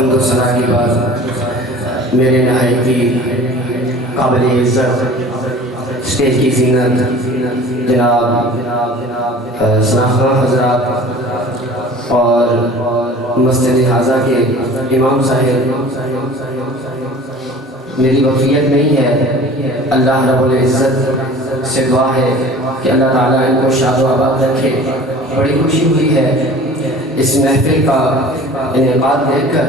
حمد و ثنا کی بات میرے نہایت قابل عزت اسٹیج کی زینت جناب ثنا خان حضرات اور مسجد حاضہ کے امام صاحب، میری وفیت نہیں ہے، اللہ رب العزت سے دعا ہے کہ اللہ تعالیٰ ان کو شاد و آباد رکھے۔ بڑی خوشی ہوئی ہے اس محفل کا انعقاد دیکھ کر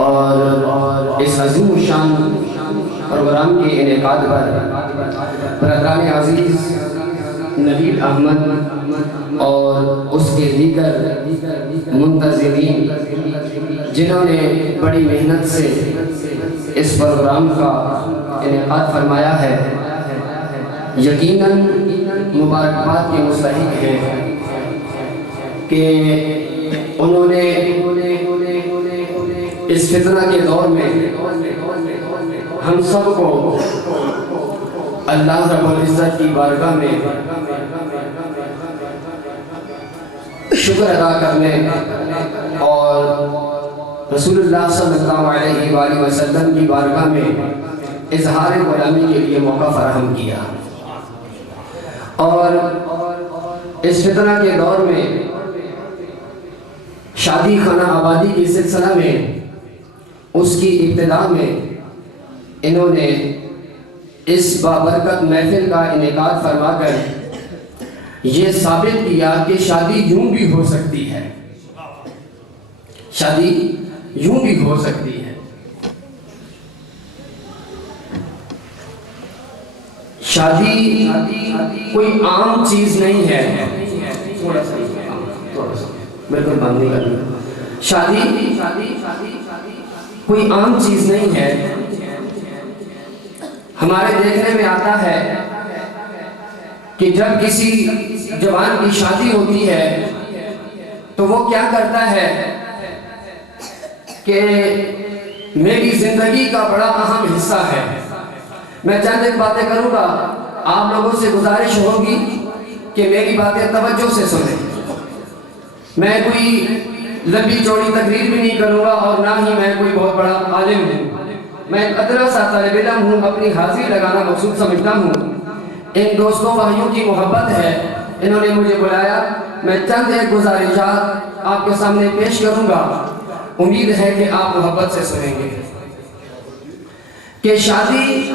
اور اس عظیم الشان پروگرام کے انعقاد پر برادران عزیز نوید احمد اور اس کے دیگر منتظمین جنہوں نے بڑی محنت سے اس پروگرام کا انعقاد فرمایا ہے، یقیناً مبارکباد کے مستحق ہیں کہ انہوں نے اس فتنہ کے دور میں ہم سب کو اللہ رب العزت کی بارگاہ میں شکر ادا کرنے اور رسول اللہ صلی اللہ علیہ وآلہ وسلم کی بارگاہ میں اظہار غلامی کے لیے موقع فراہم کیا، اور اس فتنہ کے دور میں شادی خانہ آبادی کے سلسلہ میں اس کی ابتدا میں انہوں نے اس بابرکت محفل کا انعقاد فرما کر یہ ثابت کیا کہ شادی یوں بھی ہو سکتی ہے، شادی یوں بھی ہو سکتی ہے۔ شادی کوئی عام چیز نہیں ہے، بالکل بند نہیں کرنا، شادی کوئی عام چیز نہیں ہے۔ ہمارے دیکھنے میں آتا ہے کہ جب کسی جوان کی شادی ہوتی ہے تو وہ کیا کرتا ہے کہ میری زندگی کا بڑا اہم حصہ ہے۔ میں چند ایک باتیں کروں گا، آپ لوگوں سے گزارش ہوگی کہ میری باتیں توجہ سے سنیں۔ میں کوئی لمبی چوڑی تقریر بھی نہیں کروں گا اور نہ ہی میں کوئی بہت بڑا عالم ہوں، میں ایک ادنا سا طالب علم ہوں، اپنی حاضری لگانا مقصود سمجھتا ہوں۔ ان دوستوں بھائیوں کی محبت ہے، انہوں نے مجھے بلایا، میں چند ایک گزارشات آپ کے سامنے پیش کروں گا، امید ہے کہ آپ محبت سے سنیں گے۔ کہ شادی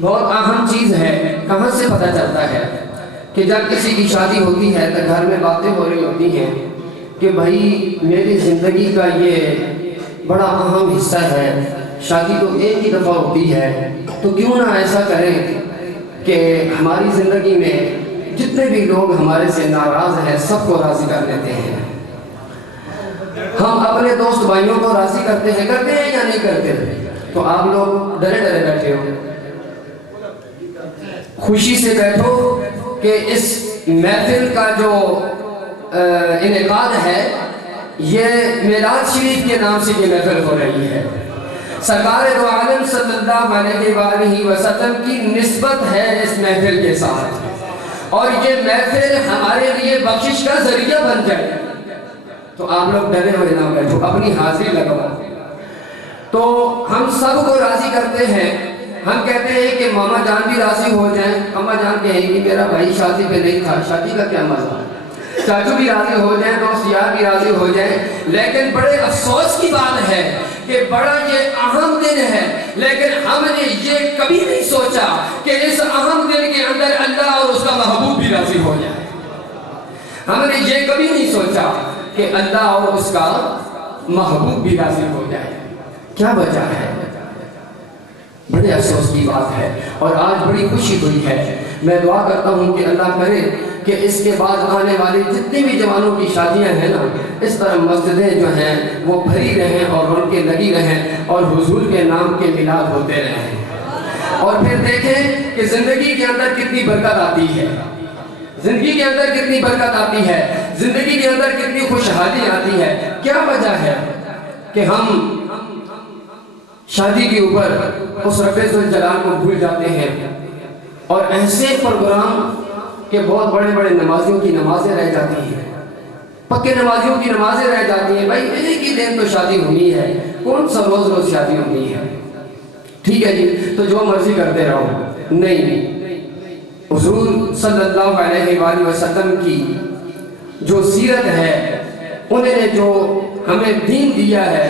بہت اہم چیز ہے، کہاں سے پتہ چلتا ہے کہ جب کسی کی شادی ہوتی ہے تو گھر میں باتیں ہو رہی ہوتی ہیں کہ بھائی میری زندگی کا یہ بڑا اہم حصہ ہے، شادی تو ایک ہی دفعہ ہوتی ہے، تو کیوں نہ ایسا کریں کہ ہماری زندگی میں جتنے بھی لوگ ہمارے سے ناراض ہیں سب کو راضی کر لیتے ہیں۔ ہم اپنے دوست بھائیوں کو راضی کرتے ہیں یا نہیں کرتے؟ تو آپ لوگ ڈرے ڈرے بیٹھے ہو، خوشی سے بیٹھو کہ اس محفل کا جو انعقاد ہے یہ میلاد شریف کے نام سے یہ محفل ہو رہی ہے۔ سرکار دو عالم صلی اللہ علیہ وآلہ وسلم کی نسبت ہے اس محفل کے ساتھ، اور یہ محفل ہمارے لیے بخشش کا ذریعہ بن جائے۔ تو آپ لوگ ڈرے ہوئے نہ بیٹھو، اپنی حاضری لگاؤ۔ تو ہم سب کو راضی کرتے ہیں، ہم کہتے ہیں کہ ماما جان بھی راضی ہو جائیں، اماں جان کہیں کہ میرا بھائی شادی پہ نہیں تھا، شادی کا کیا مزہ، چاچو بھی راضی ہو جائیں، دوست یار بھی راضی ہو جائیں۔ لیکن بڑے افسوس کی بات ہے کہ بڑا یہ اہم دن ہے، لیکن ہم نے یہ کبھی نہیں سوچا کہ اس اہم دن کے اندر اللہ اور اس کا محبوب بھی راضی ہو جائے۔ ہم نے یہ کبھی نہیں سوچا کہ اللہ اور اس کا محبوب بھی راضی ہو جائے۔ کیا وجہ ہے؟ بڑے افسوس کی بات ہے، اور آج بڑی خوشی ہوئی ہے۔ میں دعا کرتا ہوں کہ اللہ کرے کہ اس کے بعد آنے والی جتنی بھی جوانوں کی شادیاں ہیں نا، اس طرح مسجدیں جو ہیں وہ بھری رہیں اور ان کے لگی رہیں اور حضور کے نام کے میلاد ہوتے رہیں، اور پھر دیکھیں کہ زندگی کے اندر کتنی برکت آتی ہے، زندگی کے اندر کتنی برکت آتی ہے، زندگی کے اندر کتنی خوشحالی آتی ہے۔ کیا وجہ ہے کہ ہم شادی کے اوپر اس رب ذوالجلال کو بھول جاتے ہیں اور ایسے پروگرام کہ بہت بڑے بڑے نمازیوں کی نمازیں رہ جاتی ہیں، پکے نمازیوں کی نمازیں رہ جاتی ہیں. بھائی ایک ہی دن تو شادی ہونی ہے, کون سا روز روز شادی ہونی ہے؟ ٹھیک ہے جی, تو جو مرضی کرتے رہو. نہیں, حضور صلی اللہ علیہ وآلہ وسلم کی جو سیرت ہے, انہوں نے جو ہمیں دین دیا ہے,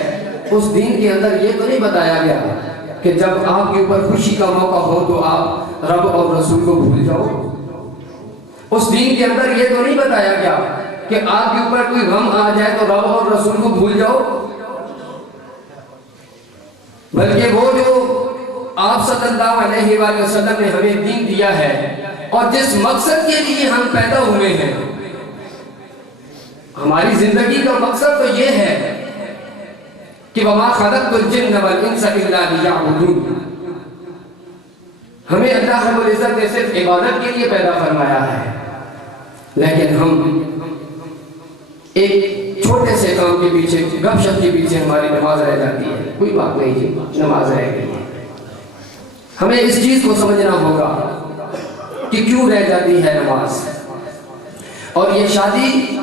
اس دین کے اندر یہ تو نہیں بتایا گیا کہ جب آپ کے اوپر خوشی کا موقع ہو تو آپ رب اور رسول کو بھول جاؤ. اس دین کے اندر یہ تو نہیں بتایا گیا کہ آپ کے اوپر کوئی غم آ جائے تو رب اور رسول کو بھول جاؤ. بلکہ وہ جو آپ صلی اللہ علیہ وآلہ وسلم نے ہمیں دین دیا ہے اور جس مقصد کے لیے ہم پیدا ہوئے ہیں, ہماری زندگی کا مقصد تو یہ ہے کہ وَمَا خَلَقْتُ الْجِنَّ وَالْإِنسَ إِلَّا لِيَعْبُدُونِ. ہمیں اللہ رب العزت نے صرف عبادت کے لیے پیدا فرمایا ہے, لیکن ہم ایک چھوٹے سے کام کے پیچھے, گپ شپ کے پیچھے ہماری نماز رہ جاتی ہے. کوئی بات نہیں جی, نماز رہ گئی ہے. ہمیں اس چیز کو سمجھنا ہوگا کہ کیوں رہ جاتی ہے نماز. اور یہ شادی,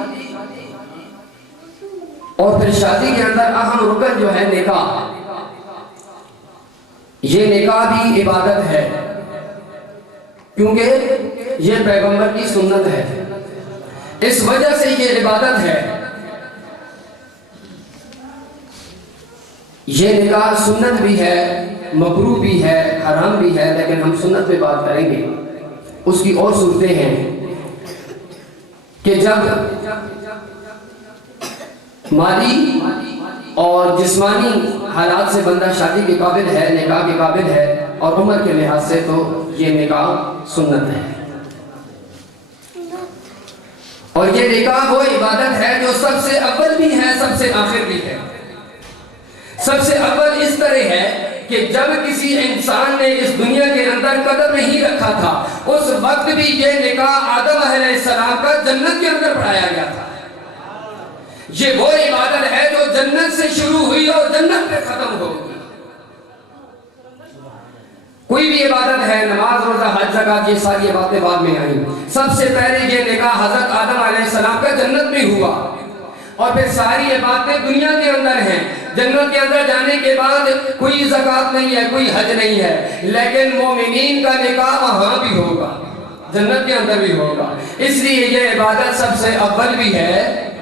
اور پھر شادی کے اندر اہم رکن جو ہے نکاح, یہ نکاح بھی عبادت ہے, کیونکہ یہ پیغمبر کی سنت ہے. اس وجہ سے یہ عبادت ہے. یہ نکاح سنت بھی ہے, مکروہ بھی ہے, حرام بھی ہے, لیکن ہم سنت پہ بات کریں گے. اس کی اور صورتیں ہیں کہ جب مالی اور جسمانی حالات سے بندہ شادی کے قابل ہے, نکاح کے قابل ہے, اور عمر کے لحاظ سے تو یہ نکاح سنت ہے. اور یہ نکاح وہ عبادت ہے جو سب سے اول بھی ہے, سب سے آخر بھی ہے. سب سے اول اس طرح ہے کہ جب کسی انسان نے اس دنیا کے اندر قدم نہیں رکھا تھا, اس وقت بھی یہ نکاح آدم علیہ السلام کا جنت کے اندر پڑھایا گیا تھا. یہ وہ عبادت ہے جو جنت سے شروع ہوئی اور جنت پہ ختم ہوگی. کوئی بھی عبادت ہے, نماز, روزہ, حج, زکات, یہ ساری باتیں بعد میں آئیں. سب سے پہلے یہ نکاح حضرت آدم علیہ السلام کا جنت میں ہوا, اور پھر ساری عبادتیں دنیا کے اندر ہیں. جنت کے اندر جانے کے بعد کوئی زکات نہیں ہے, کوئی حج نہیں ہے, لیکن مومنین کا نکاح وہاں بھی ہوگا, جنت کے اندر بھی ہوگا. اس لیے یہ عبادت سب سے اول بھی ہے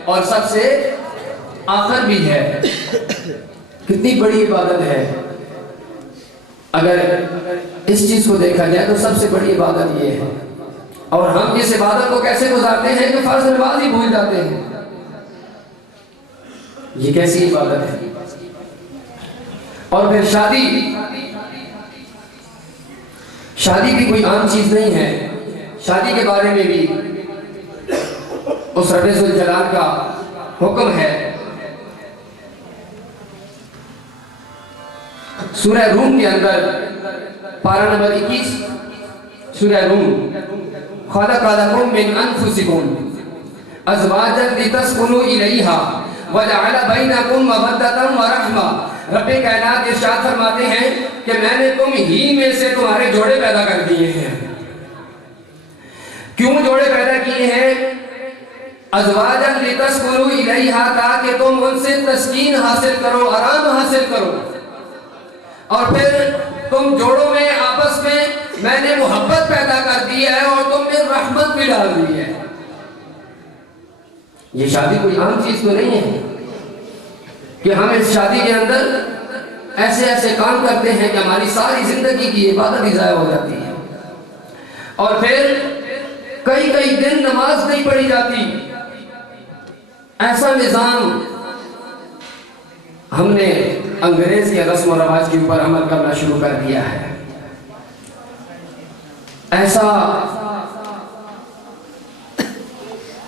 اور سب سے آخر بھی ہے. کتنی بڑی عبادت ہے. اگر اس چیز کو دیکھا جائے تو سب سے بڑی عبادت یہ ہے, اور ہم اس عبادت کو کیسے گزارتے ہیں کہ فرض نماز ہی بھول جاتے ہیں. یہ کیسی عبادت ہے. اور پھر شادی بھی کوئی عام چیز نہیں ہے. شادی کے بارے میں بھی اس رب ذوالجلال کا حکم ہے. سورہ روم کے اندر پارہ نمبر 21, سورہ روم, خلق لکم من انفسکم ازواجا لتسکنوا الیہا وجعل بینکم مودۃ ورحمہ. رب کائنات ارشاد فرماتے ہیں کہ میں نے تم ہی میں سے تمہارے جوڑے پیدا کر دیے ہیں. کیوں جوڑے پیدا کیے ہیں؟ ازواجا لتسکنوا الیہا, تاکہ تم ان سے تسکین حاصل کرو, آرام حاصل کرو. اور پھر تم جوڑوں میں آپس میں نے محبت پیدا کر دی ہے اور تم نے رحمت بھی ڈال دی ہے. یہ شادی کوئی عام چیز تو نہیں ہے کہ ہم اس شادی کے اندر ایسے ایسے کام کرتے ہیں کہ ہماری ساری زندگی کی عبادت ہی ضائع ہو جاتی ہے, اور پھر کئی دن نماز نہیں پڑھی جاتی. ایسا نظام ہم نے انگریز کے رسم و رواج کے اوپر عمل کرنا شروع کر دیا ہے. ایسا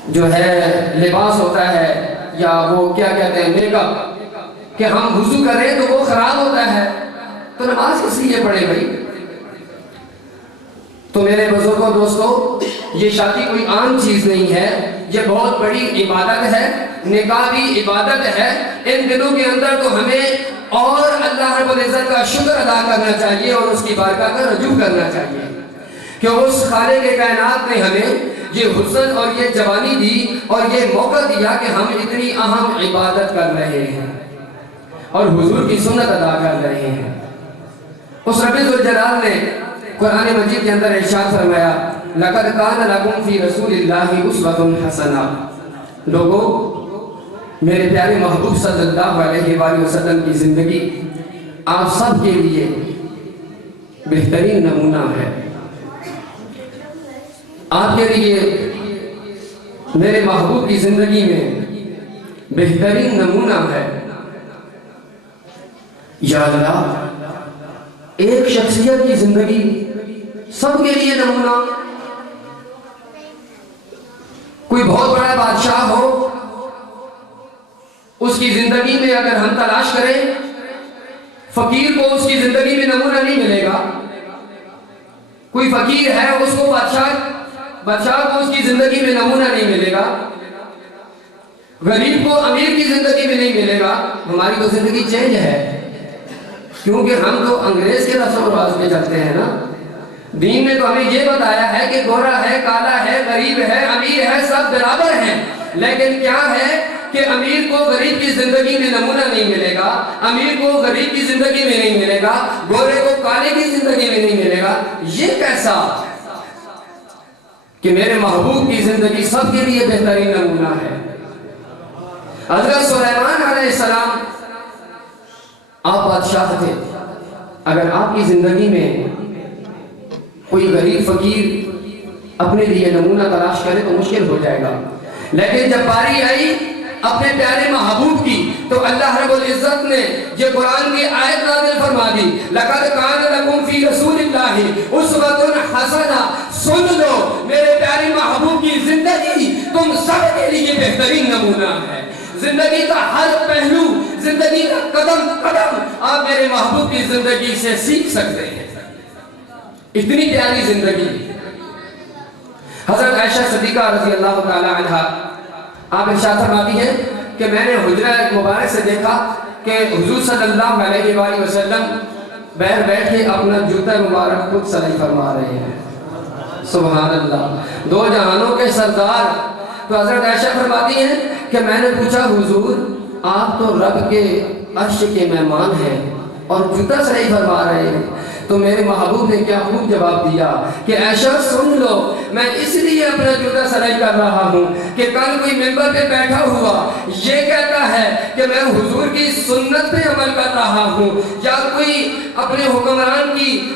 جو ہے لباس ہوتا ہے, یا وہ کیا کہتے ہیں, میک اپ, کہ ہم وضو کریں تو وہ خراب ہوتا ہے, تو نماز کس لیے پڑھے بھائی. تو میرے بزرگوں, دوستو, یہ شادی کوئی عام چیز نہیں ہے, یہ بہت بڑی عبادت ہے. نکاح بھی عبادت ہے. ان دنوں کے اندر تو ہمیں اور اللہ رب العزت کا شکر ادا کرنا چاہیے اور اس کی بارگاہ کا رجوع کرنا چاہیے کہ اس خالق کائنات نے ہمیں یہ حسن اور یہ جوانی دی اور یہ موقع دیا کہ ہم اتنی اہم عبادت کر رہے ہیں اور حضور کی سنت ادا کر رہے ہیں۔ اس رب ذوالجلال نے قرآن مجید کے اندر ارشاد فرمایا لَقَدْ كَانَ لَكُمْ فِي رَسُولِ اللَّهِ أُسْوَةٌ حَسَنَةٌ، لوگوں میرے پیارے محبوب صلی اللہ علیہ وآلہ وسلم کی زندگی آپ سب کے لیے بہترین نمونہ ہے۔ آپ کے لیے میرے محبوب کی زندگی میں بہترین نمونہ ہے۔ یا اللہ، ایک شخصیت کی زندگی سب کے لیے نمونہ۔ کوئی بہت بڑا بادشاہ ہو، اس کی زندگی میں اگر ہم تلاش کریں، فقیر کو اس کی زندگی میں نمونہ نہیں ملے گا۔ کوئی فقیر ہے، اس کو بادشاہ کو اس کی زندگی میں نمونہ نہیں ملے گا۔ غریب کو امیر کی زندگی میں نہیں ملے گا۔ ہماری تو زندگی چینج ہے، کیونکہ ہم تو انگریز کے رسم و رواج میں چلتے ہیں نا۔ دین نے تو ہمیں یہ بتایا ہے کہ گورا ہے، کالا ہے، غریب ہے، امیر ہے، سب برابر ہیں۔ لیکن کیا ہے کہ امیر کو غریب کی زندگی میں نمونہ نہیں ملے گا، امیر کو غریب کی زندگی میں نہیں ملے گا، گورے کو کالے کی زندگی میں نہیں ملے گا۔ یہ کیسا کہ میرے محبوب کی زندگی سب کے لیے بہترین نمونہ ہے۔ حضرت سلیمان علیہ السلام آپ بادشاہ تھے، اگر آپ کی زندگی میں کوئی غریب فقیر اپنے لیے نمونہ تلاش کرے تو مشکل ہو جائے گا۔ لیکن جب باری آئی اپنے پیارے محبوب کی تو اللہ رب العزت نے یہ قرآن کی آیت نازل فرما دی لَقَدْ كَانَ لَكُمْ فِي رَسُولِ اللَّهِ أُسْوَةٌ حَسَنَةٌ۔ سن لو میرے پیارے محبوب کی زندگی تم سب کے لیے بہترین نمونہ ہے۔ زندگی کا ہر پہلو، زندگی کا قدم قدم آپ میرے محبوب کی زندگی سے سیکھ سکتے ہیں۔ اتنی پیاری زندگی۔ حضرت عائشہ صدیقہ رضی اللہ تعالی عنہ آپ ارشاد فرماتی ہیں کہ میں نے حجرہ مبارک سے دیکھا کہ حضور صلی اللہ علیہ وآلہ وسلم بیٹھ کے اپنا جوتا مبارک خود صلاح فرما رہے ہیں۔ سبحان اللہ، دو جہانوں کے سردار۔ تو حضرت عائشہ فرماتی ہیں کہ میں نے پوچھا حضور آپ تو رب کے عرش کے مہمان ہیں اور جوتا صلاح فرما رہے ہیں، تو میرے محبوب نے کیا خوب جواب دیا کہ عائشہ سن لو، میں اس لیے اپنا جوتا صلاح کر رہا ہوں کہ کل کوئی ممبر پہ بیٹھا ہوا یہ کہتا ہے کہ میں حضور کی سنت پہ عمل کر رہا ہوں، یا کوئی اپنے حکمران کی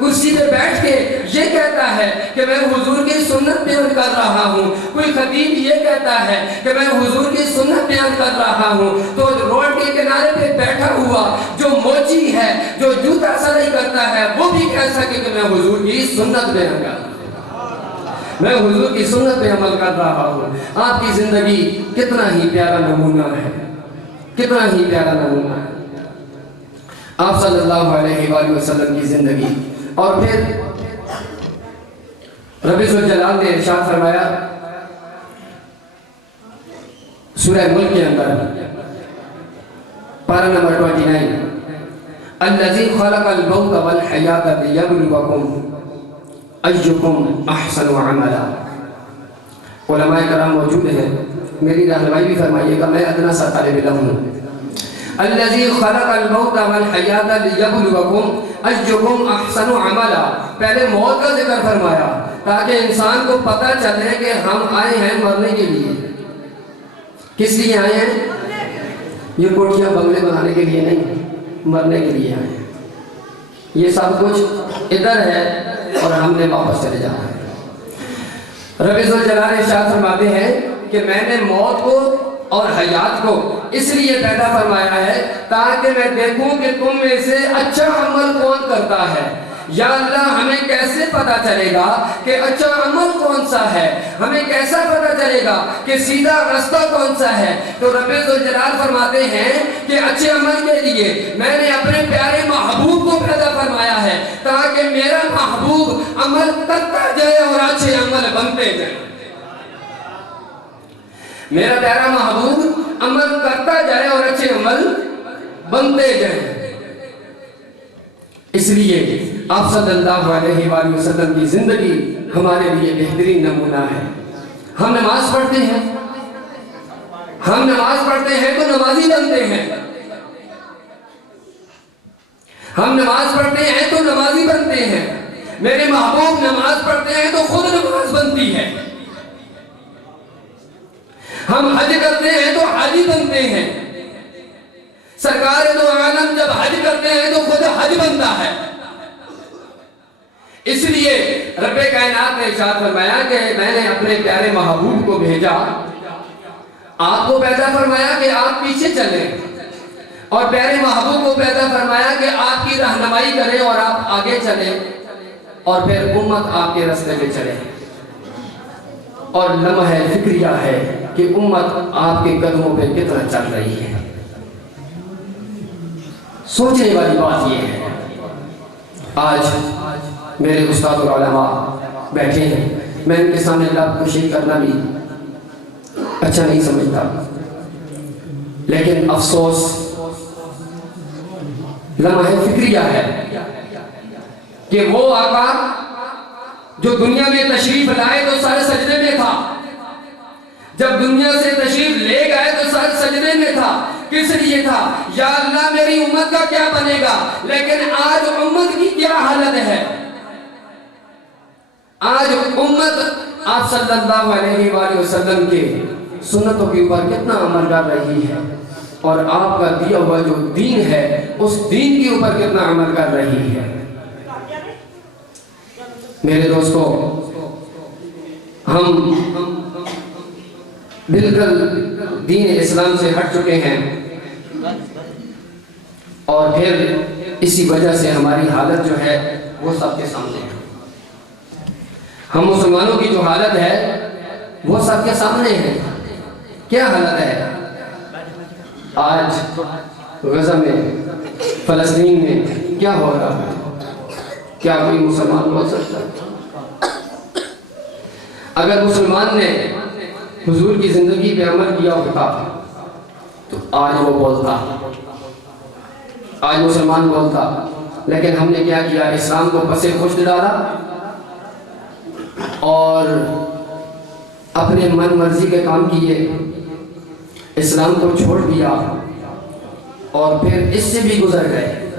کرسی پہ بیٹھ کے یہ کہتا ہے کہ میں حضور کی سنت پہ عمل کر رہا ہوں، کوئی خطیب یہ کہتا ہے کہ میں حضور کی سنت پہ عمل کر رہا ہوں، تو روڈ کے کنارے پہ بیٹھا ہوا جو موچی ہے، جو جوتا صلاح کرتا ہے، وہ بھی کہہ سکے کہ میں حضور کی سنت پہ عمل کر رہا ہوں، میں حضور کی سنت پہ عمل کر رہا ہوں۔ آپ کی زندگی کتنا ہی پیارا نمونہ ہے، کتنا ہی پیارا نمونہ ہے آپ صلی اللہ علیہ وآلہ وسلم کی زندگی۔ اور پھر رب ذوالجلال نے ارشاد فرمایا سورہ ملک کے اندر پارہ نمبر 29 الذی خلق الموت والحیات لیبلوکم ایکم احسن عملا۔ علماء کرام موجود ہیں، میری رہنمائی بھی فرمائیے گا، میں ادنا سا طالب علم ہوں۔ الذی خلق الموت والحیات لیبلوکم ایکم احسن عملا، پہلے موت کا ذکر فرمایا تاکہ انسان کو پتہ چلے کہ ہم آئے ہیں مرنے کے لیے۔ کس لیے آئے ہیں؟ یہ کوٹھیاں بنگلے بنانے کے لیے نہیں، مرنے کے لیے آئے ہیں۔ یہ سب کچھ ادھر ہے اور ہم نے واپس چلے جانا ہے۔ رب ذوالجلال ارشاد فرماتے ہیں کہ میں نے موت کو اور حیات کو اس لیے پیدا فرمایا ہے تاکہ میں دیکھوں کہ تم میں سے اچھا عمل کون کرتا ہے۔ یا اللہ ہمیں کیسے پتا چلے گا کہ اچھا عمل کون سا ہے، ہمیں کیسا پتا چلے گا کہ سیدھا راستہ کون سا ہے؟ تو رب ذوالجلال فرماتے ہیں کہ اچھے عمل کے لیے میں نے اپنے پیارے محبوب کو پیدا فرمایا ہے تاکہ میرا محبوب عمل کرتا جائے اور اچھے عمل بنتے جائیں۔ میرا پیارا محبوب عمل کرتا جائے اور اچھے عمل بنتے جائیں۔ اس لیے آپ صلی اللہ علیہ وآلہ وسلم کی زندگی ہمارے لیے بہترین نمونہ ہے۔ ہم نماز پڑھتے ہیں، ہم نماز پڑھتے ہیں تو نمازی بنتے ہیں، ہم نماز پڑھتے ہیں تو نمازی بنتے ہیں۔ میرے محبوب نماز پڑھتے ہیں تو خود نماز بنتی ہے۔ ہم حج کرتے ہیں تو حاجی بنتے ہیں۔ سرکار دو عالم جب حج کرتے ہیں تو خود حج بنتا ہے۔ اس لیے رب کائنات نے ارشاد فرمایا کہ میں نے اپنے پیارے محبوب کو بھیجا، آپ کو پیدا فرمایا کہ آپ پیچھے چلیں، اور پیارے محبوب کو پیدا فرمایا کہ آپ کی رہنمائی کریں اور آپ آگے چلیں، اور پھر امت آپ کے راستے پہ چلے۔ اور لمحہ فکریہ ہے کہ امت آپ کے قدموں پہ کتنا چل رہی ہے۔ سوچنے والی بات یہ ہے، آج میرے استاد اور علماء بیٹھے ہیں، میں ان کے سامنے لب کشی کرنا بھی اچھا نہیں سمجھتا، لیکن افسوس لمحہ فکریہ ہے کہ وہ آقا جو دنیا میں تشریف لائے تو سر سجدے میں تھا، جب دنیا سے تشریف لے گئے تو سر سجدے میں تھا۔ کس لیے تھا؟ یا اللہ میری امت کا کیا بنے گا؟ لیکن آج امت کی کیا حالت ہے؟ آج امت آپ صلی اللہ علیہ وآلہ وسلم کے سنتوں کے اوپر کتنا عمل کر رہی ہے، اور آپ کا دیا ہوا جو دین ہے اس دین کے اوپر کتنا عمل کر رہی ہے۔ میرے دوستو، ہم بالکل دین اسلام سے ہٹ چکے ہیں، اور پھر اسی وجہ سے ہماری حالت جو ہے وہ سب کے سامنے ہے۔ ہم مسلمانوں کی جو حالت ہے وہ سب کے سامنے ہے۔ کیا حالت ہے؟ آج غزہ میں، فلسطین میں کیا ہو رہا ہے؟ کیا کوئی مسلمان بول سکتا ہے؟ اگر مسلمان نے حضور کی زندگی پہ عمل کیا ہوتا تو آج وہ بولتا، آج مسلمان بولتا، لیکن ہم نے کیا کیا؟ اسلام کو پسے خشت ڈالا اور اپنے من مرضی کے کام کیے، اسلام کو چھوڑ دیا، اور پھر اس سے بھی گزر گئے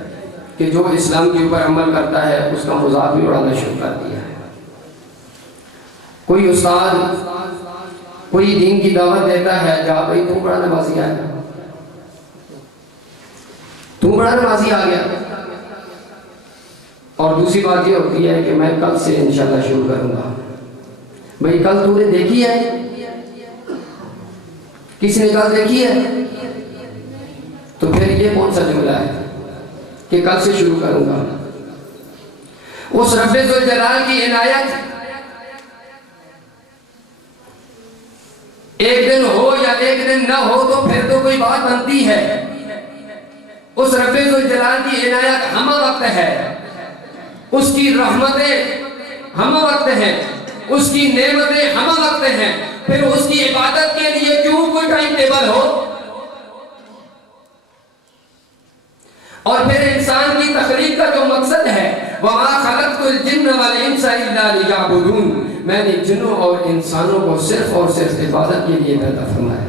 کہ جو اسلام کے اوپر عمل کرتا ہے اس کا مذاق بھی اڑانا شروع کر دیا ہے۔ کوئی استاد کوئی دین کی دعوت دیتا ہے، جا بھائی تو بڑا نمازی آیا، تو بڑا نمازی آ گیا، اور دوسری بات یہ ہوتی ہے کہ میں کل سے انشاءاللہ شروع کروں گا۔ بھائی کل تو نے دیکھی ہے؟ کس نے کل دیکھی ہے؟ تو پھر یہ کون سا جملہ ہے کہ کل سے شروع کروں گا؟ اس رب ذوالجلال کی عنایت ایک دن ہو یا ایک دن نہ ہو تو پھر تو کوئی بات بنتی ہے۔ اس رب ذوالجلال کی عنایت ہمہ وقت ہے، اس کی رحمتیں ہمہ وقت ہیں، اس کی نعمتیں ہمہ وقت ہیں، پھر اس کی عبادت کے لیے کیوں کوئی ٹائم ٹیبل ہو؟ اور پھر انسان کی تخلیق کا جو مقصد ہے، وَمَا خَلَقْتُ الْجِنَّ وَالْإِنسَ إِلَّا لِيَعْبُدُونِ، میں نے جنوں اور انسانوں کو صرف اور صرف عبادت کے لیے پیدا فرمایا،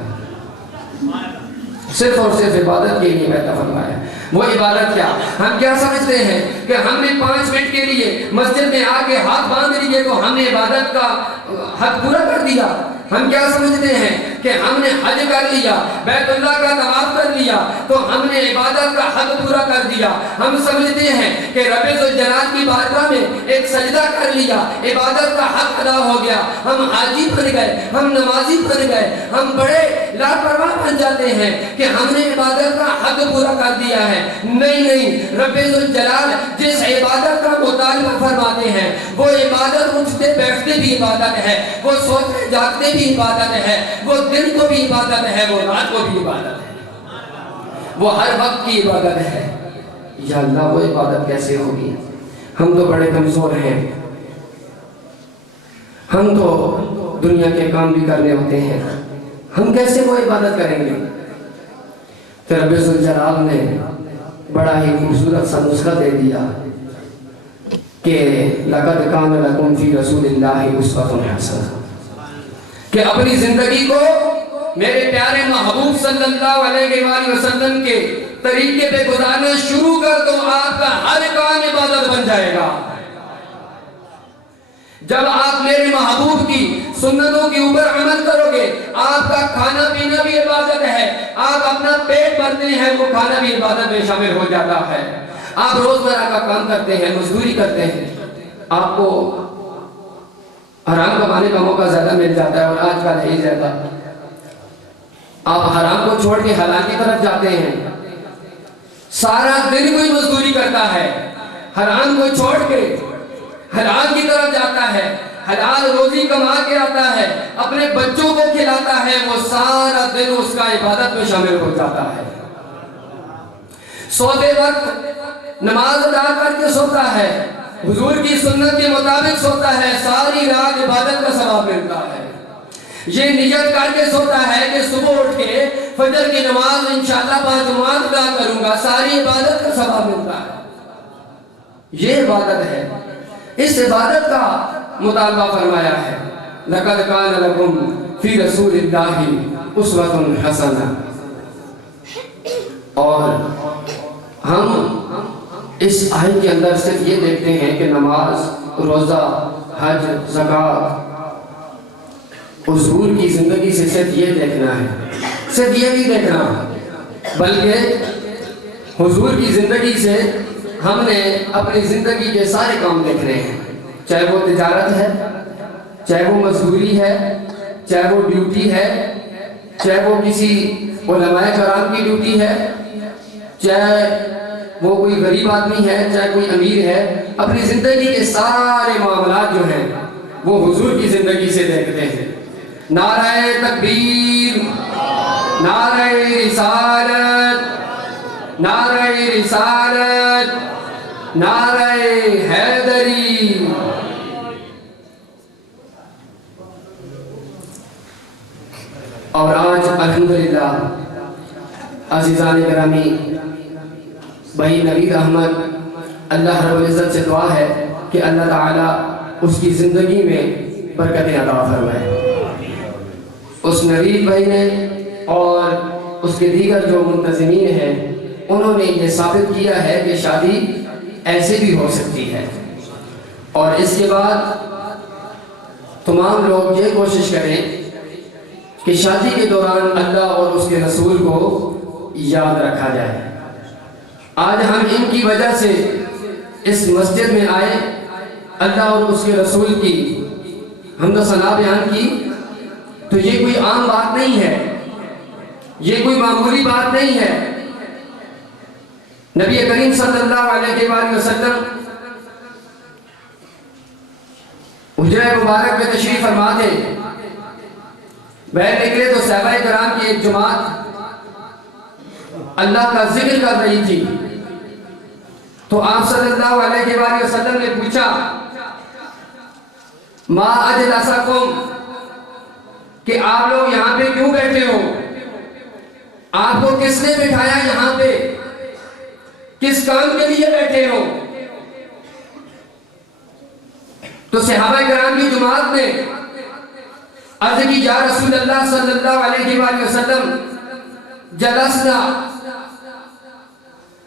صرف اور صرف عبادت کے لیے پیدا فرمایا۔ وہ عبادت کیا؟ ہم کیا سمجھتے ہیں کہ ہم نے 5 منٹ کے لیے مسجد میں آ کے ہاتھ باندھ لیے تو ہم نے عبادت کا حق پورا کر دیا؟ ہم کیا سمجھتے ہیں کہ ہم نے حج کر لیا، بیت اللہ کا طواف کر لیا تو ہم نے عبادت کا حق پورا کر دیا؟ ہم سمجھتے ہیں کہ رب ذوالجلال کی بارگاہ میں ایک سجدہ کر لیا، عبادت کا حق ادا ہو گیا، ہم حاجی بن گئے، ہم نمازی بن گئے، ہم بڑے لاپرواہ بن جاتے ہیں کہ ہم نے عبادت کا حق پورا کر دیا ہے۔ نہیں، رب ذوالجلال جس عبادت کا مطالبہ فرماتے ہیں وہ عبادت اٹھتے بیٹھتے بھی عبادت ہے، وہ سوتے جاگتے بھی عبادت ہے، وہ دن کو بھی عبادت ہے، وہ رات کو بھی عبادت ہے، وہ ہر وقت کی عبادت ہے۔ یا اللہ وہ عبادت کیسے ہوگی؟ ہم تو بڑے کمزور ہیں، ہم تو دنیا کے کام بھی کرنے ہوتے ہیں، ہم کیسے وہ عبادت کریں گے؟ تو رب ذوالجلال نے بڑا ہی خوبصورت سا نسخہ دے دیا کہ لقد کان لکم فی رسول اللہ اسوۃ حسنہ، کہ اپنی زندگی کو میرے پیارے محبوب صلی اللہ علیہ وآلہ وسلم کے طریقے پہ گزارنا شروع کر دو، آپ کا ہر کام عبادت بن جائے گا۔ جب آپ میرے محبوب کی سنتوں کے اوپر عمل کرو گے، آپ کا کھانا پینا بھی عبادت ہے، آپ اپنا پیٹ بھرتے ہیں وہ کھانا بھی عبادت میں شامل ہو جاتا ہے، آپ روزمرہ کا کام کرتے ہیں، مزدوری کرتے ہیں، آپ کو حرام کمانے کا موقع زیادہ مل جاتا ہے اور آج کل نہیں زیادہ، آپ حرام کو چھوڑ کے حلال کی طرف جاتے ہیں، سارا دن کوئی مزدوری کرتا ہے، حرام کو چھوڑ کے حلال کی طرف جاتا ہے، حلال روزی کما کے آتا ہے، اپنے بچوں کو کھلاتا ہے، وہ سارا دن اس کا عبادت میں شامل ہو جاتا ہے، سوتے وقت نماز ادا کر کے سوتا ہے، حضور کی سنت کے مطابق سوتا ہے، ساری رات عبادت کا ثواب ملتا ہے، یہ نیت کر کے سوتا ہے کہ صبح اٹھ کے فجر کی نماز انشاءاللہ باجماعت ادا کروں گا، ساری عبادت کا ثواب ملتا ہے، یہ عبادت ہے، اس عبادت کا مطالبہ فرمایا ہے، لَقَدْ كَانَ لَكُمْ فِي رَسُولِ اللَّهِ أُسْوَةٌ حَسَنَةٌ۔ اور ہم اس آیت کے اندر صرف یہ دیکھتے ہیں کہ نماز، روزہ، حج، زکوٰۃ، حضور کی زندگی سے صرف یہ دیکھنا ہے، صرف یہ نہیں دیکھنا، بلکہ حضور کی زندگی سے ہم نے اپنی زندگی کے سارے کام دیکھنے ہیں، چاہے وہ تجارت ہے، چاہے وہ مزدوری ہے، چاہے وہ ڈیوٹی ہے، چاہے وہ کسی علماء کرام کی ڈیوٹی ہے، چاہے وہ کوئی غریب آدمی ہے، چاہے کوئی امیر ہے، اپنی زندگی کے سارے معاملات جو ہیں وہ حضور کی زندگی سے دیکھتے ہیں۔ نعرہ تکبیر، نعرہ رسالت، نعرہ رسالت، نعرہ حیدری۔ اور آج الحمدللہ عزیزان گرامی، بھائی نوید احمد، اللہ رب العزت سے دعا ہے کہ اللہ تعالیٰ اس کی زندگی میں برکتیں عطا فرمائے۔ اس نوید بھائی نے اور اس کے دیگر جو منتظمین ہیں، انہوں نے یہ ثابت کیا ہے کہ شادی ایسے بھی ہو سکتی ہے، اور اس کے بعد تمام لوگ یہ کوشش کریں کہ شادی کے دوران اللہ اور اس کے رسول کو یاد رکھا جائے۔ آج ہم ان کی وجہ سے اس مسجد میں آئے، اللہ اور اس کے رسول کی حمد و ثنا بیان کی، تو یہ کوئی عام بات نہیں ہے، یہ کوئی معمولی بات نہیں ہے۔ نبی کریم صلی اللہ علیہ وآلہ وسلم حجرہ مبارک میں تشریف فرما تھے، باہر نکلے تو صحابہ کرام کی ایک جماعت اللہ کا ذکر کر رہی تھی، تو آپ صلی اللہ علیہ وآلہ وسلم نے پوچھا، ما اجلسکم، کہ آپ لوگ یہاں پہ کیوں بیٹھے ہو؟ آپ کو کس نے بٹھایا یہاں پہ؟ کس کام کے لیے بیٹھے ہو؟ تو صحابہ کرام کی جماعت نے عرض کی، یا رسول اللہ صلی اللہ علیہ وآلہ وسلم، جلسنا،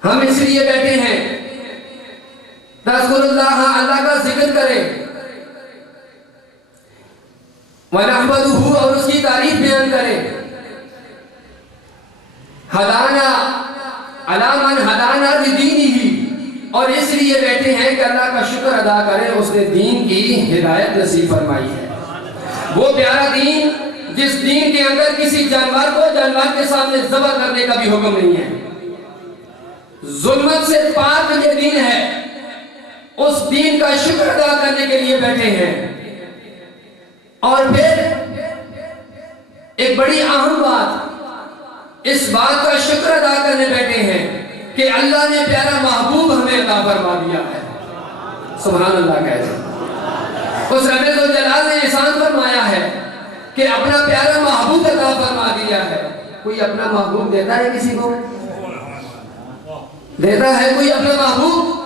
ہم اس لیے بیٹھے ہیں تذکر اللہ، اللہ کا ذکر کریں، وَنَحْمَدُهُ، اور اس کی تعریف بیان کریں، ہدانا علی من ہدانا لدینہ، اور اس لیے بیٹھے ہیں کہ اللہ کا شکر ادا کریں، اس نے دین کی ہدایت نصیب فرمائی ہے، وہ پیارا دین جس دین کے اندر کسی جانور کو جانور کے سامنے ذبح کرنے کا بھی حکم نہیں ہے، ظلمت سے پاک یہ دین ہے، اس دین کا شکر ادا کرنے کے لیے بیٹھے ہیں۔ اور پھر ایک بڑی اہم بات، اس بات کا شکر ادا کرنے بیٹھے ہیں کہ اللہ نے پیارا محبوب ہمیں عطا فرما دیا ہے، سبحان اللہ کہتے ہیں۔ اس رب ذوالجلال نے احسان فرمایا ہے کہ اپنا پیارا محبوب عطا فرما دیا ہے۔ کوئی اپنا محبوب دیتا ہے کسی کو؟ دیتا ہے کوئی اپنا محبوب؟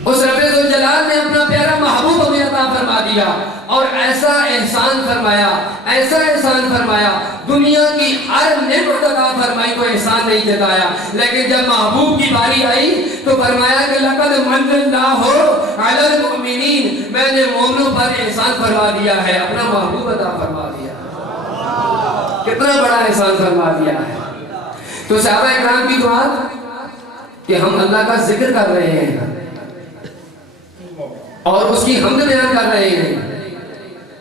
اس رب ذوالجلال نے اپنا پیارا محبوب ہمیں عطا فرما دیا اور ایسا احسان فرمایا دنیا کی ہر نعمت عطا فرمائی کو احسان نہیں جتایا، لیکن جب محبوب کی باری آئی تو فرمایا کہ لقد من اللہ علی المؤمنین، میں نے مومنوں پر احسان فرما دیا ہے، اپنا محبوب عطا فرما دیا۔ کتنا بڑا احسان فرما دیا ہے۔ تو صحابہ اکرام کی دعا کہ ہم اللہ کا ذکر کر رہے ہیں اور اس کی حمد بیان کر رہے ہیں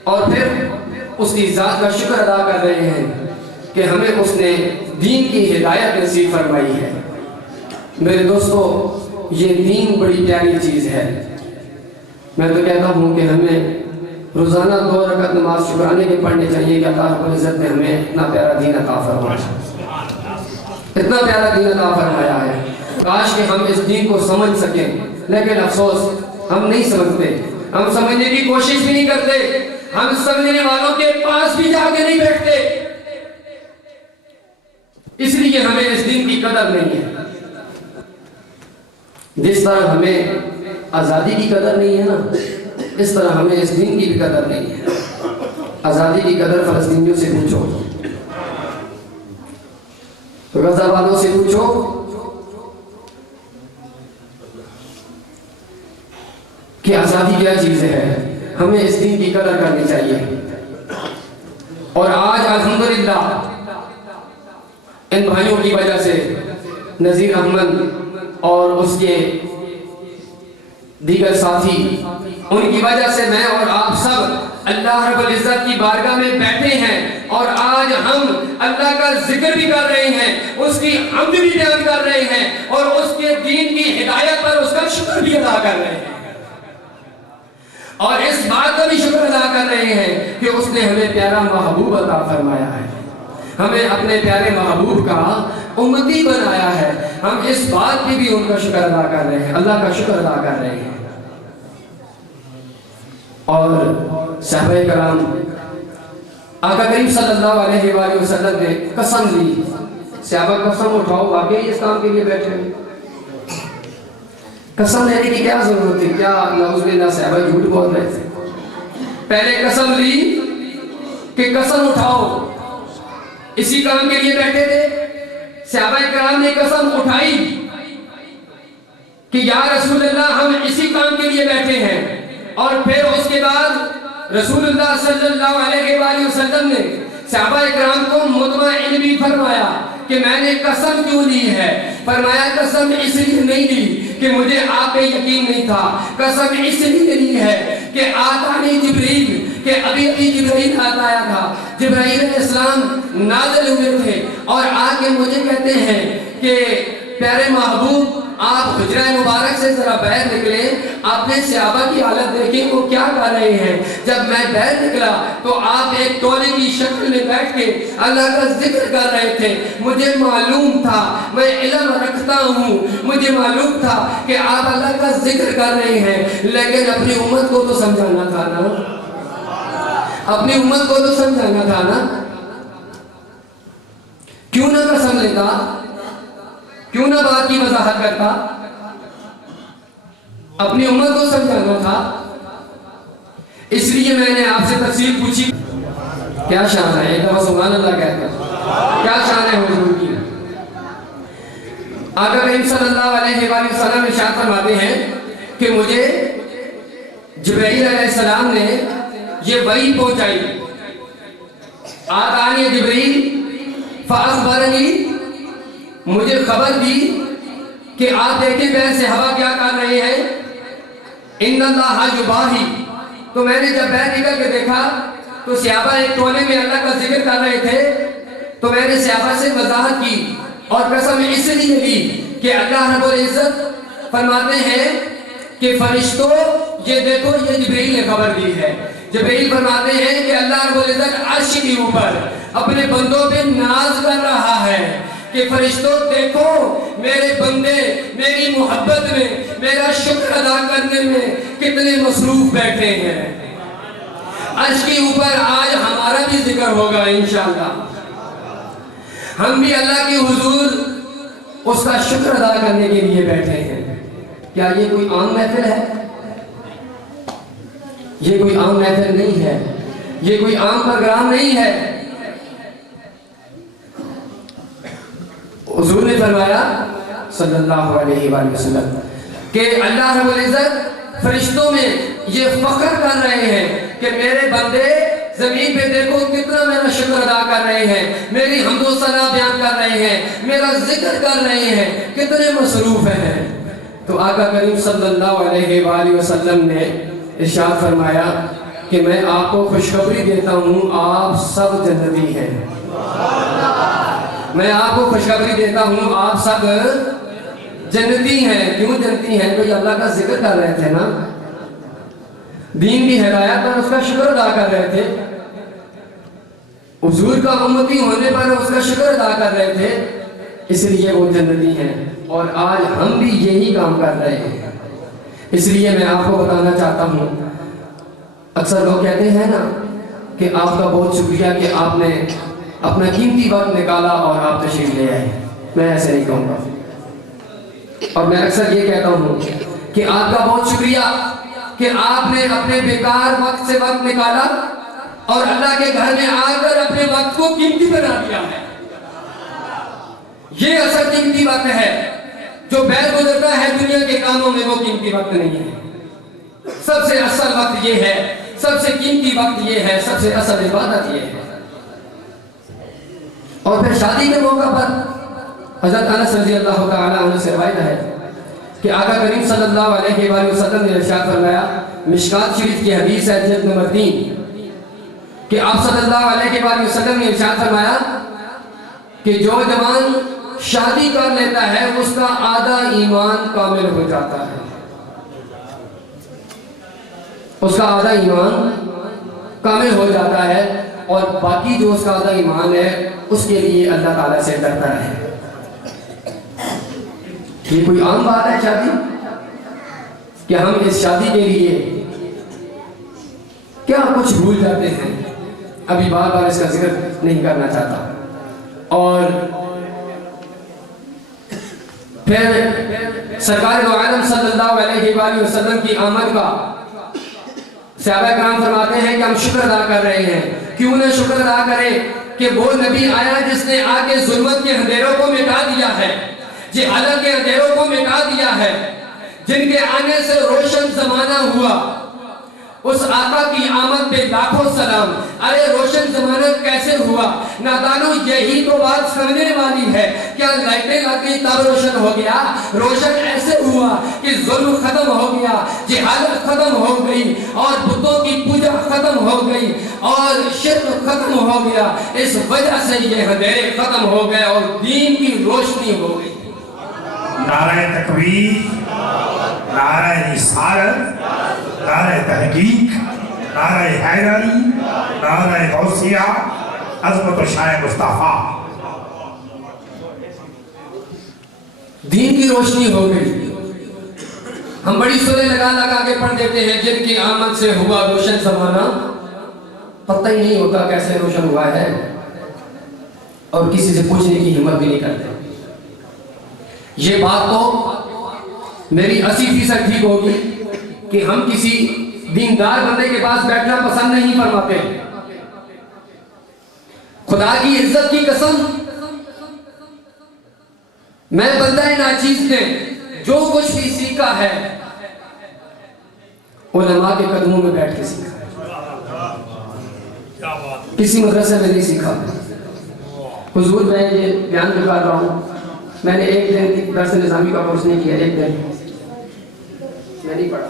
اور پھر اس کی ذات کا شکر ادا کر رہے ہیں کہ ہمیں اس نے دین کی ہدایت نصیب فرمائی ہے۔ میرے دوستو، یہ دین بڑی پیاری چیز ہے۔ میں تو کہتا ہوں کہ ہمیں روزانہ 2 رکعت نماز شکرانے کے پڑھنے چاہیے کہ اللہ رب العزت نے ہمیں اتنا پیارا دین عطا فرمایا، اتنا پیارا دین عطا فرمایا ہے۔ کاش کہ ہم اس دین کو سمجھ سکیں، لیکن افسوس ہم نہیں سمجھتے، ہم سمجھنے کی کوشش بھی نہیں کرتے، ہم سمجھنے والوں کے پاس بھی جا کے نہیں بیٹھتے، اس لیے ہمیں اس دین کی قدر نہیں ہے۔ جس طرح ہمیں آزادی کی قدر نہیں ہے نا، اس طرح ہمیں اس دین کی بھی قدر نہیں ہے۔ آزادی کی قدر فلسطینیوں سے پوچھو، غزہ والوں سے پوچھو کہ آزادی کیا چیز ہے، ہمیں اس دین کی قدر کرنی چاہیے۔ اور آج الحمدللہ ان بھائیوں کی وجہ سے، نذیر احمد اور اس کے دیگر ساتھی، ان کی وجہ سے میں اور آپ سب اللہ رب العزت کی بارگاہ میں بیٹھے ہیں اور آج ہم اللہ کا ذکر بھی کر رہے ہیں، اس کی حمد بھی بیان کر رہے ہیں اور اس کے دین کی ہدایت پر اس کا شکر بھی ادا کر رہے ہیں، اور اس بات کا بھی شکر ادا کر رہے ہیں کہ اس نے ہمیں پیارا محبوب عطا فرمایا ہے، ہمیں اپنے پیارے محبوب کا امتی بنایا ہے۔ ہم اس بات کی بھی ان کا شکر ادا کر رہے ہیں، اللہ کا شکر ادا کر رہے ہیں۔ اور صحابہ کرام، آقا کریم صلی اللہ علیہ وآلہ وسلم نے قسم لی، صحابہ قسم اٹھاؤ، واقعی اس کام کے لیے بیٹھے ہیں، قسم لینے کی کیا ضرورت تھی؟ کیا نعوذ باللہ صحابہ جھوٹ بول رہے تھے؟ پہلے قسم لی کہ قسم اٹھاؤ، اسی کام کے لیے بیٹھے تھے۔ صحابہ کرام نے قسم اٹھائی کہ یا رسول اللہ ہم اسی کام کے لیے بیٹھے ہیں، اور پھر اس کے بعد رسول اللہ صلی اللہ علیہ وآلہ وسلم نے صحابہ کرام کو مطمئن بھی فرمایا کہ میں نے قسم کیوں لی ہے۔ فرمایا قسم اس لیے نہیں لی کہ مجھے آپ پہ یقین نہیں تھا، قسم اس لیے لی ہے کہ آتانی جبریل، کہ ابھی جبرائیل آیا تھا، جبرائیل علیہ السلام نازل ہوئے تھے اور آ کے مجھے کہتے ہیں کہ پیارے محبوب آپ حجرہ مبارک سے ذرا باہر نکلیں، اپنے صحابہ کی حالت دیکھیں وہ کیا کر رہے ہیں۔ جب میں باہر نکلا تو آپ ایک ٹولے کی شکل میں بیٹھ کے اللہ کا ذکر کر رہے تھے۔ مجھے معلوم تھا، میں علم رکھتا ہوں، مجھے معلوم تھا کہ آپ اللہ کا ذکر کر رہے ہیں، لیکن اپنی امت کو تو سمجھانا تھا نا، اپنی امت کو تو سمجھانا تھا نا۔ کیوں نہ قسم لیتا، کیوں نہ بات کی وضاحت کرتا، اپنی امت کو سمجھانا تھا۔ اس لیے میں نے آپ سے تفصیل پوچھی، کیا شان ہے، ایک دفعہ سبحان اللہ کہتے ہیں، کیا شان ہے حضور کی۔ آقا کریم صلی اللہ علیہ وآلہ وسلم ارشاد فرماتے ہیں کہ مجھے جبرائیل علیہ السلام نے یہ وحی پہنچائی، آتانی جبریل فاخبرنی، مجھے خبر دی کہ آپ دیکھیں بین صحابہ کیا کر رہے ہیں، ان اللہ یباہی۔ تو میں نے جب باہر نکل کے دیکھا تو صحابہ ایک ٹولے میں اللہ کا ذکر کر رہے تھے، تو میں نے صحابہ سے وضاحت کی اور قسم اس لیے لی کہ اللہ رب العزت فرماتے ہیں کہ فرشتوں یہ دیکھو یہ جبرائیل نے خبر دی ہے۔ جبرائیل فرماتے ہیں کہ اللہ رب العزت عرش کے اوپر اپنے بندوں پہ ناز کر رہا ہے کہ فرشتوں دیکھو میرے بندے میری محبت میں، میرا شکر ادا کرنے میں کتنے مصروف بیٹھے ہیں۔ عرش کے اوپر آج ہمارا بھی ذکر ہوگا انشاءاللہ، ہم بھی اللہ کے حضور اس کا شکر ادا کرنے کے لیے بیٹھے ہیں کیا یہ کوئی عام محفل ہے؟ یہ کوئی عام محفل نہیں ہے، یہ کوئی عام پروگرام نہیں ہے۔ حضور نے فرمایا صلی اللہ علیہ وآلہ وسلم کہ اللہ رب العزت فرشتوں میں یہ فخر کر رہے ہیں کہ میرے بندے زمین پہ دیکھو کتنا میرا شکر ادا کر رہے ہیں، میری حمد و ثنا بیان کر رہے ہیں، میرا ذکر کر رہے ہیں، کتنے مصروف ہیں۔ تو آقا کریم صلی اللہ علیہ وآلہ وسلم نے ارشاد فرمایا کہ میں آپ کو خوشخبری دیتا ہوں آپ سب جنتی ہیں۔ میں آپ کو خوشخبری دیتا ہوں آپ سب جنتی ہیں۔ کیوں جنتی ہیں؟ کوئی اللہ کا ذکر کر رہے تھے نا، دین کی ہدایت پر اس کا شکر ادا کر رہے تھے، حضور کا امتی ہونے پر اس کا شکر ادا کر رہے تھے، اس لیے وہ جنتی ہیں۔ اور آج ہم بھی یہی کام کر رہے ہیں۔ اس لیے میں آپ کو بتانا چاہتا ہوں، اکثر لوگ کہتے ہیں نا کہ آپ کا بہت شکریہ کہ آپ نے اپنا قیمتی وقت نکالا اور آپ تشریف لے آئے۔ میں ایسے نہیں کہوں گا، اور میں اکثر یہ کہتا ہوں کہ آپ کا بہت شکریہ کہ آپ نے اپنے بیکار وقت سے وقت نکالا اور اللہ کے گھر میں آ کر اپنے وقت کو قیمتی بنا دیا ہے۔ یہ اصل قیمتی وقت ہے، جو بیل گزرتا ہے دنیا کے کاموں میں وہ قیمتی وقت نہیں ہے۔ سب سے اصل وقت یہ ہے، سب سے قیمتی وقت یہ ہے، سب سے اصل عبادت یہ ہے۔ اور پھر شادی کے موقع پر حضرت انس رضی اللہ تعالیٰ عنہ سے روایت ہے کہ آقا کریم صلی اللہ علیہ وآلہ وسلم نے ارشاد فرمایا، مشکات شریف کی حدیث ہے جلد نمبر 3، کہ آپ صلی اللہ علیہ وآلہ وسلم نے ارشاد فرمایا کہ جو جوان شادی کر لیتا ہے اس کا آدھا ایمان کامل ہو جاتا ہے، اس کا آدھا ایمان کامل ہو جاتا ہے، اور باقی جو اس کا آدھا ایمان ہے اس کے لیے اللہ تعالیٰ سے ڈرتا ہے۔ یہ کوئی عام بات ہے شادی کہ ہم اس شادی کے لیے کیا کچھ بھول جاتے ہیں؟ ابھی بار بار اس کا ذکر نہیں کرنا چاہتا۔ اور پھر سرکار دو عالم صلی اللہ علیہ وآلہ وسلم کی آمد کا صحابہ کرام فرماتے ہیں کہ ہم شکر ادا کر رہے ہیں۔ کیوں نہ شکر ادا کریں کہ وہ نبی آیا جس نے آ کے ظلمت کے اندھیروں کو مٹا دیا ہے، جہالت کے اندھیروں کو مٹا دیا ہے، جن کے آنے سے روشن زمانہ ہوا۔ اس آقا کی آمد پہ لاکھوں سلام۔ ارے روشن زمانہ کیسے ہوا؟ نادانو یہی تو بات سمجھنے والی ہے۔ کیا لائٹیں لگ گئی تب روشن ہو گیا؟ روشن ایسے ہوا کہ ظلم ختم ہو گیا، جہالت ختم ہو گئی، اور بتوں کی پوجا ختم ہو گئی، اور شرک ختم ہو گیا۔ اس وجہ سے یہ اندھیرے ختم ہو گئے اور دین کی روشنی ہو گئی۔ نعرہ تکبیر، نعرہ رسالت، نعرہ تحقیق، نعرہ حیدری، نعرہ غوثیہ، عظمت و شان مصطفیٰ۔ دین کی روشنی ہو گئی۔ ہم بڑی سوریں لگا لگا کے پڑھ دیتے ہیں، جن کی آمد سے ہوا روشن زمانہ، پتہ ہی نہیں ہوتا کیسے روشن ہوا ہے، اور کسی سے پوچھنے کی ہمت بھی نہیں کرتے۔ یہ بات تو میری 80% ٹھیک ہوگی کہ ہم کسی دیندار بندے کے پاس بیٹھنا پسند نہیں فرماتے۔ خدا کی عزت کی قسم، میں بندہ ناچیز نے جو کچھ بھی سیکھا ہے علماء کے قدموں میں بیٹھ کے سیکھا ہے، کسی مدرسے میں نہیں سیکھا۔ حضور میں یہ بیان کر رہا ہوں، میں نے ایک دن درس نظامی کا کورس نہیں کیا، ایک دن میں نہیں پڑھا۔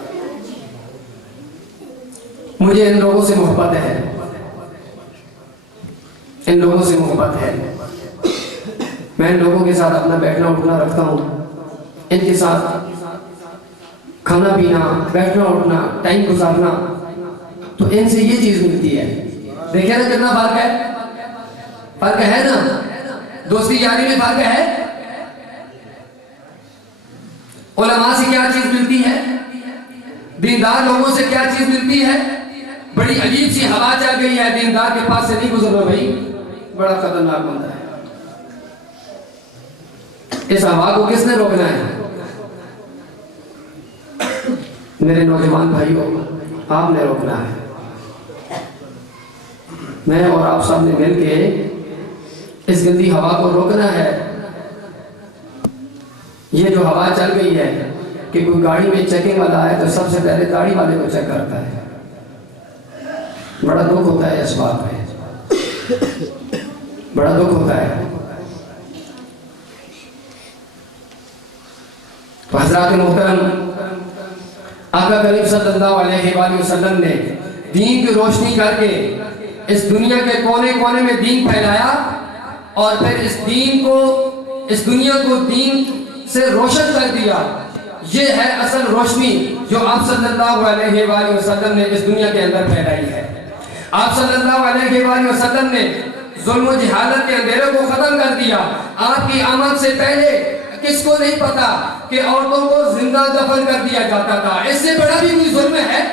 مجھے ان لوگوں سے محبت ہے، ان لوگوں سے محبت ہے۔ میں ان لوگوں کے ساتھ اپنا بیٹھنا اٹھنا رکھتا ہوں، ان کے ساتھ کھانا پینا، بیٹھنا اٹھنا، ٹائم گزارنا، تو ان سے یہ چیز ملتی ہے۔ دیکھیں نا کتنا فرق ہے، فرق ہے نا؟ دوستی یاری میں فرق ہے۔ علماء سے کیا چیز ملتی ہے، دیندار لوگوں سے کیا چیز ملتی ہے؟ بڑی عجیب سی ہوا چل گئی ہے، دیندار کے پاس سے نہیں گزرنا بھائی، بڑا خطرناک بنتا ہے۔ اس ہوا کو کس نے روکنا ہے؟ میرے نوجوان بھائیوں، آپ نے روکنا ہے، میں اور آپ سب نے مل کے اس گندی ہوا کو روکنا ہے۔ یہ جو ہوا چل گئی ہے کہ کوئی گاڑی میں چیکنگ والا آئے تو سب سے پہلے داڑھی والے کو چیک کرتا ہے، بڑا دکھ ہوتا ہے اس بات پہ، بڑا دکھ ہوتا ہے۔ تو حضرات محترم، آقا کریم صلی اللہ علیہ وآلہ وسلم نے دین کی روشنی کر کے اس دنیا کے کونے کونے میں دین پھیلایا، اور پھر اس دنیا کو دین سے روشن کر دیا۔ یہ ہے اصل روشنی جو آپ صلی اللہ علیہ وآلہ وسلم نے اس دنیا کے اندر پھیلائی ہے۔ آپ صلی اللہ علیہ وآلہ وسلم نے ظلم و جہالت کے اندھیرے کو ختم کر دیا۔ آپ کی آمد سے پہلے کس کو نہیں پتا کہ عورتوں کو زندہ دفن کر دیا جاتا تھا؟ اس سے بڑا بھی کوئی ظلم ہے؟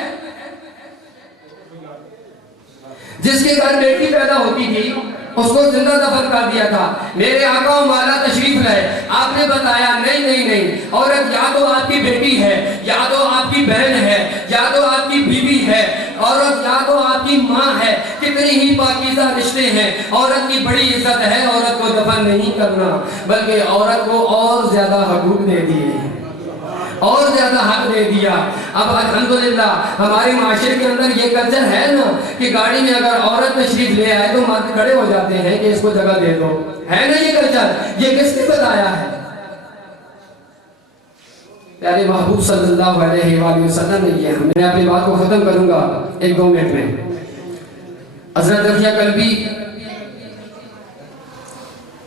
جس کے گھر بیٹی پیدا ہوتی تھی اس کو زندہ دفن کر دیا تھا۔ میرے آقا و مولا تشریف لائے، آپ نے بتایا نہیں، عورت یا تو آپ کی بیٹی ہے، یا تو آپ کی بہن ہے، یا تو آپ کی بیوی ہے، عورت یا تو آپ کی ماں ہے۔ کتنی ہی پاکیزہ رشتے ہیں، عورت کی بڑی عزت ہے، عورت کو دفن نہیں کرنا، بلکہ عورت کو اور زیادہ حقوق دے دیے، اور زیادہ حق دے دیا۔ اب الحمدللہ ہمارے معاشرے کے اندر یہ کلچر ہے نا کہ گاڑی میں اگر عورت تشریف لے آئے تو مرد کھڑے ہو جاتے ہیں کہ اس کو جگہ دے دو، ہے نا یہ کلچر؟ یہ کس نے بتایا ہے؟ پیارے محبوب صلی اللہ علیہ وآلہ وسلم نے کیا۔ میں اپنی بات کو ختم کروں گا 1-2 منٹ میں۔ حضرت دفیہ کلبی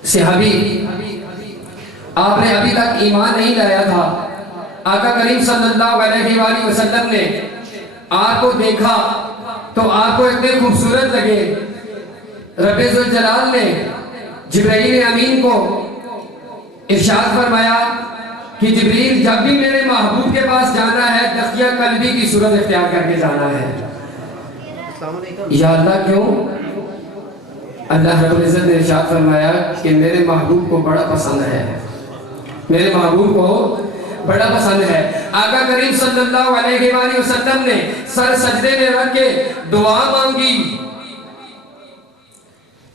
صحابی، آپ نے ابھی تک ایمان نہیں لایا تھا، آقا کریم صلی اللہ علیہ وآلہ وسلم نے آپ کو دیکھا تو آپ کو اتنے خوبصورت لگے۔ رب ذوالجلال نے جبرائیل امین کو ارشاد فرمایا کہ جبریل جب بھی میرے محبوب کے پاس جانا ہے دفیہ کلبی کی صورت اختیار کر کے جانا ہے۔ یا اللہ کیوں؟ اللہ رب العزت نے ارشاد فرمایا کہ میرے محبوب کو بڑا پسند ہے، میرے محبوب کو بڑا پسند ہے۔ آقا کریم صلی اللہ علیہ وآلہ وسلم نے سر سجدے میں رکھ کے دعا مانگی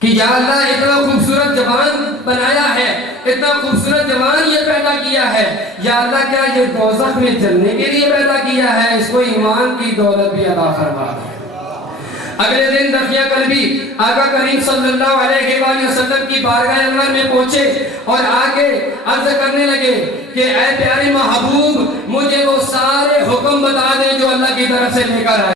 کہ یا اللہ اتنا خوبصورت جوان بنایا ہے، اتنا خوبصورت جوان یہ پیدا کیا ہے، یا اللہ کیا یہ دوزخ میں جلنے کے لیے پیدا کیا ہے؟ اس کو ایمان کی دولت بھی عطا فرما۔ اگلے دن دفیہ کلبی آقا کریم صلی اللہ علیہ وآلہ وسلم کی بارگاہ انور میں پہنچے اور آگے عرض کرنے لگے کہ اے پیارے محبوب، مجھے وہ سارے حکم بتا دیں جو اللہ کی طرف سے لے کر آئے۔